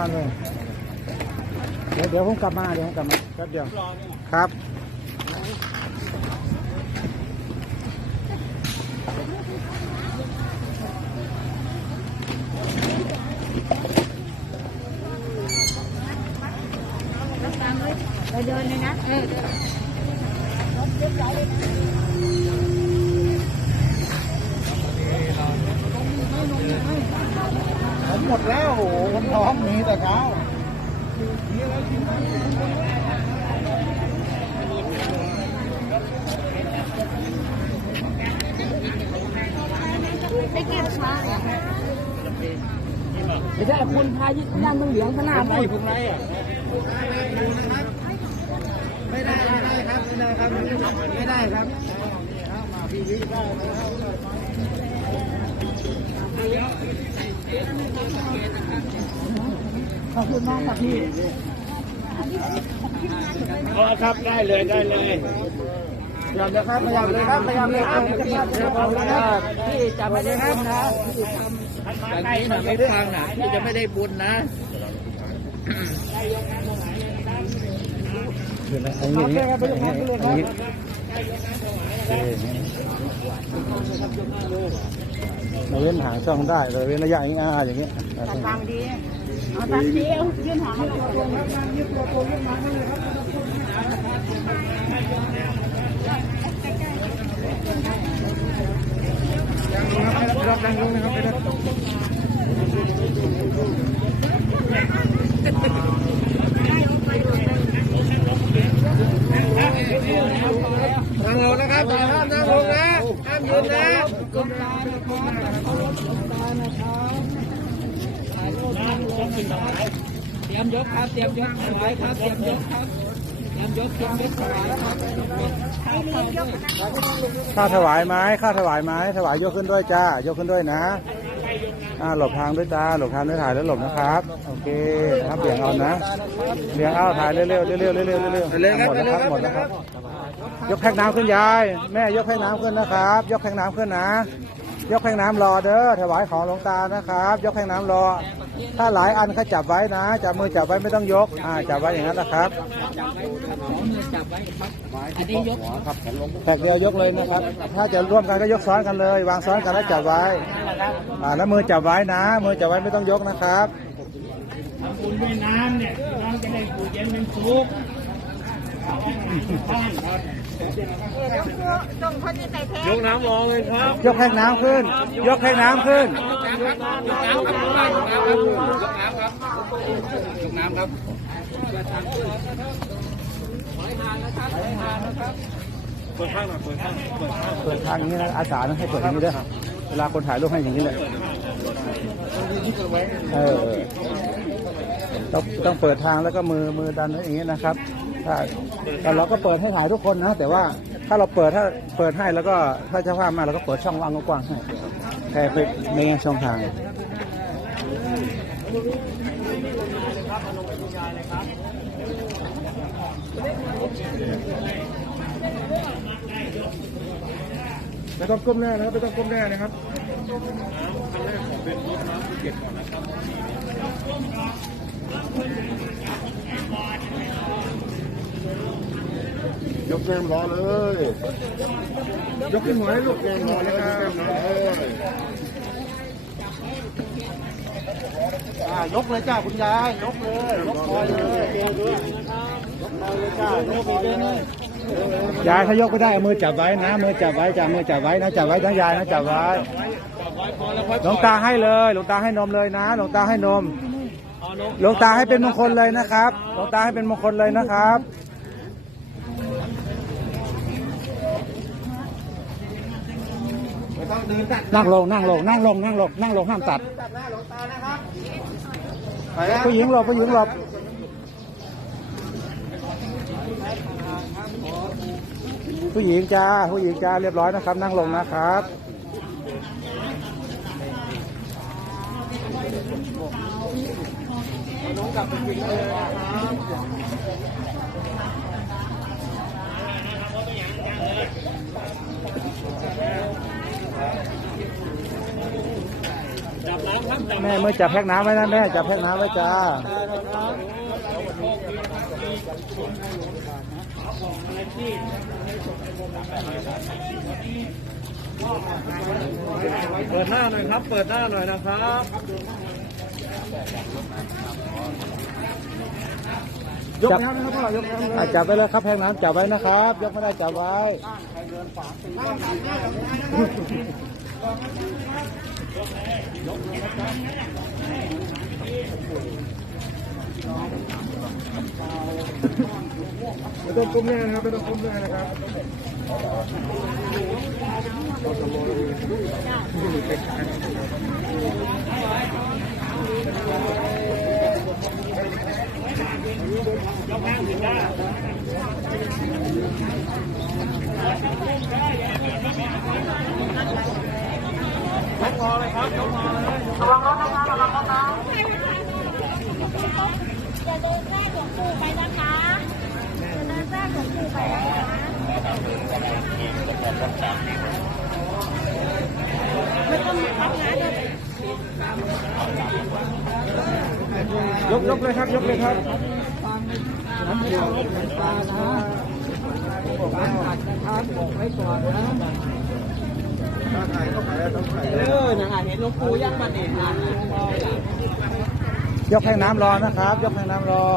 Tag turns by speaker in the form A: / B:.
A: านเลยเดี๋ยวเดี๋ยวผมกลับมาเดี๋ยวผมกลับมาแป๊บเดียวครับ
B: เราเดินเลยนะเออ
A: ผม หมดแล้วโอ้โหผมท้องมีแต่เช้า
B: ไปเก็บช้า
C: ไม่ใช่คนพายที่นั่งเหลืองข้างหน้าไม่
A: ผมไรอะไม่ได้ไม่ได้ครับไม่ได้ครับไม่ได้ครับมาพี่วิได้
C: ขอบคุณมากครับพี่
A: อ๋อครับได้เลยได้เลยพยายามเลยครับพยายามเลยครับพยายามเลยครับพยายามเลยครับ
C: พี่จับไปเลยครับนะ
D: อย่างนี้มันไม่ฟังนะพี่จะไม่ได้บุญนะ
A: อันนี้อันนี้อันนี้ เราเว้นหางช่องได้เราเว้นระยะอย่างนี้อย่างเงี้ย
B: ทางดีเอาทางดีเอายื่นหางให้ตัวตรง
A: รอบดังลงนะครับไปเลย
D: นั่งลงนะครับห้ามนั่งลงนะห้ามยืนนะ
C: เตรียมยกครับ เตรียมยกถวายครับ เตรียมยกครับ เตรียมยก เตรียมยกถวายครับ
A: ข้าถวายไม้ข้าถวายไม้ ถวายยกขึ้นด้วยจ้า ยกขึ้นด้วยนะอ่าหลบทางด้วยจ้าหลบทางด้วยถ่ายแล้วหลบนะครับ โอเคนะครับเบี่ยงเอานะเบี่ยงเอาถ่ายเร็วๆเร็วๆเร็วๆเร็วๆเร็วๆหมดนะครับหมดนะครับ ยกแพ็กน้ำขึ้นยาย แม่ยกแพ็กน้ำขึ้นนะครับ ยกแพ็กน้ำขึ้นนะ ยกแพ็กน้ำรอเด้อถวายของหลวงตานะครับ ยกแพ็กน้ำรอ ถ้าหลายอันเขาจับไว้นะจับมือจับไว้ไม่ต้องยกอ่าจับไว้อย่างนั้นนะครับ
C: สองมือจับไว้ครับอันนี้ยก
A: แพ็กเดียวยกเลยนะครับ ถ้าจะร่วมกันก็ยกซ้อนกันเลย วางซ้อนกันแล้วจับไว้อ่าแล้วมือจับไว้นะ มือจับไว้ไม่ต้องยกนะครับ
D: ทำบุญด้วยน้ำเนี่ยน้ำจะได้ปูเย็นเป็นสุข ยกน้ำรอเลยครับ
A: ยกแพ็กน้ำขึ้น ยกแพ็กน้ำขึ้น
D: น้ำครับยกน้ำครับยกน้ำครับยกน้ำครับเปิดข้างหน่อยเปิดข้างเปิดข้าง
A: เปิดทางอย่างนี้นะอาสาให้เปิดอย่างนี้ด้วยเวลาคนถ่ายรูปให้อย่างนี้เลยเออเออต้องต้องเปิดทางแล้วก็มือมือดันไว้อย่างนี้นะครับถ้า แต่เราก็เปิดให้ถ่ายทุกคนนะ แต่ว่าถ้าเราเปิดถ้าเปิดให้แล้วก็ถ้าเจ้าภาพมาเราก็เปิดช่องว่างกว้างให้แค่ไปในช่องทางไม่ต้องก้มหน้านะครับไม่ต้องก้มหน้านะครับ ยกแก้มรอเลย ยกขึ้นหัวให้ลูกแก้มรอเลยครับยกเลยจ้าคุณยาย ยกเลย ยกคอยเลยยกคอยเลยจ้ายกอีกเลยยายถ้ายกไม่ได้มือจับไว้นะ มือจับไว้จับมือจับไว้นะจับไว้ทั้งยายนะจับไว้หลวงตาให้เลยหลวงตาให้นมเลยนะหลวงตาให้นมหลวงตาให้เป็นมงคลเลยนะครับหลวงตาให้เป็นมงคลเลยนะครับ นั่งลงนั่งลงนั่งลงนั่งลงนั่งลงห้ามตัดผู้หญิงหลบผู้หญิงหลบผู้หญิงจ้าผู้หญิงจ้าเรียบร้อยนะครับ นั่งลงนะครับ แม่เมื่อจับแพ็กน้ำไว้นะแม่จับแพ็กน้ำไว้จ้า
E: เปิดหน้าหน่อยครับ เปิดหน้าหน่อยนะครับยก
A: จับ
E: แล้วนะครับพ่อยกแล้ว
A: อะจับไว้เลยครับแพ็กน้ำจับไว้นะครับ ยกไม่ได้จับไว้
E: ไม่ต้องก้มหน้านะครับไม่ต้องก้มหน้านะครับ
F: จะ เดินแรกของปู่ไปนะคะจะเดินแรกของปู่ไปนะคะไม่ต้องพักนะเดิน
E: ยกยกเลยครับยกเลยครับ
D: น้ำไม่เอาลูกน้ำปลานะการผัดนะครับบอกไว้ก่อนนะ เออน่ะเห็นหลวงปู่ยังมาเด่นนะ
A: ยกแห้งน้ำรอนะครับ ยกแห้งน้ำรอ